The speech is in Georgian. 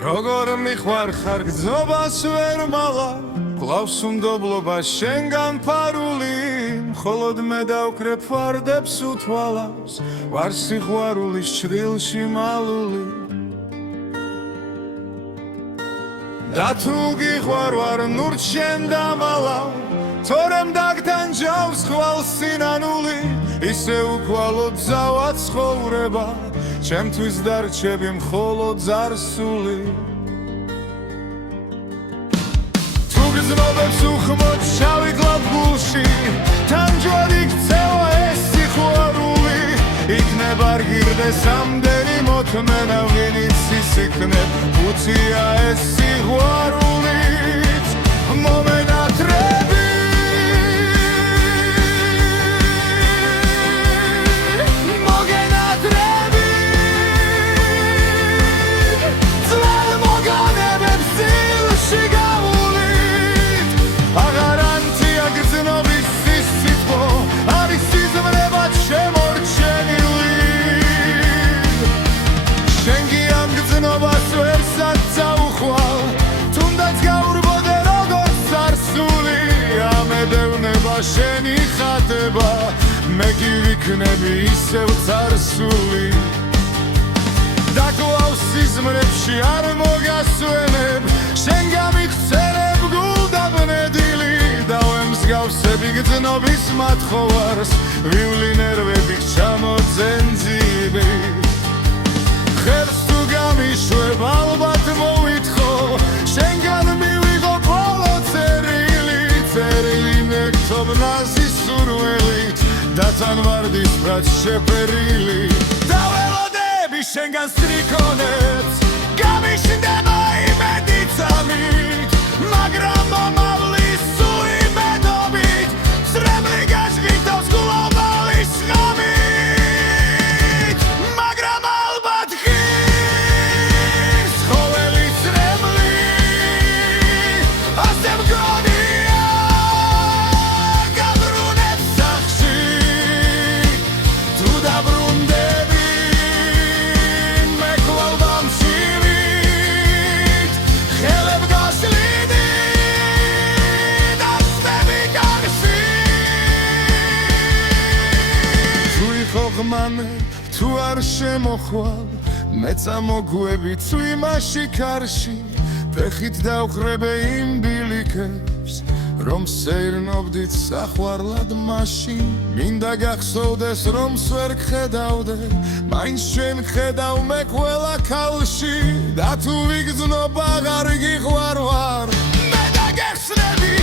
როგორ მიხვარხარ გზობას ვერ მალა კლავს უნდობლობა შენგან ფარული მხოლოდ მე დავკრებ ვარდებს უთვალავს ვარ სიყვარულის ჩრდილში მალული და თუ გიყვარ ვარ ნურთ შენ დამალავ თორემ დაგდანჯავს ხვალ სინანული ისე უქვალოდ ზავად ცხოვრება ჩემთვის დარჩები მხოლოდ ზარსული თუ გზნობებს უხმოდ შავიგლად გულში თანჯვად იქცევა ეს სიყვარული იქნება რგირდეს ამდენი მოთმენა ვინიც ისიქნებ უცია ეს სიყვარულით მომენატრები შენი ხატება მე კი ვიქნები ისევ წარსული დაკლავს სიზმრებში არ მოგასვენებ შენ გამიხსენებ გულდაბნედილი და ვემსგავსები გრძნობის მათხოვარს ვივლი ნერვები ჩამოძენძიბი ხელს თუ გამიშვებ ალბათ მოვითხოვ შენგან მივიღო ბოლო წერილი ნაზი სურველით და თან ვარდის ბრად შეფერილი და ველოდები შენგან სტრიქონებს გამიშნდება იმედით ამით მაგრამ მომავლის სულ იმედობით სრემლი გაშგიტავს გლობალის ღამით მაგრამ ალბათ ხის ხოველი სრემლი ასე მგონი თუ არ შემოხვალ მე წამოგვები თუ იმაში კარში ფეხით დავხრებე იმ ბილიკებს რომ სეირნობდით საყვარლად მაშინ მინდა გახსოვდეს რომ სვერ გხედავდე მაინც შენ გხედავ მე ყველა ქალში და თუ ვიგრძნობ აღარ გიყვარ ვარ მე დაგეხსნები